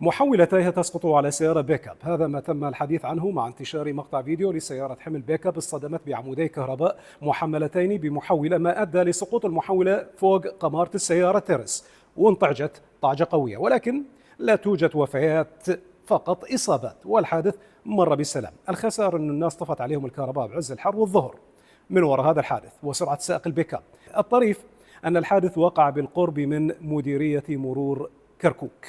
محولة تايهة تسقط على سيارة بيك اب، هذا ما تم الحديث عنه مع انتشار مقطع فيديو لسيارة حمل بيك اب اصطدمت بعمودي كهرباء محملتين بمحولة، ما أدى لسقوط المحولة فوق قمارة السيارة ترس وانطعجت طعجة قوية، ولكن لا توجد وفيات، فقط إصابات، والحادث مر بالسلام. الخسائر أن الناس طفت عليهم الكهرباء بعز الحر والظهر من وراء هذا الحادث وسرعة سائق البيك اب. الطريف أن الحادث وقع بالقرب من مديرية مرور كركوك.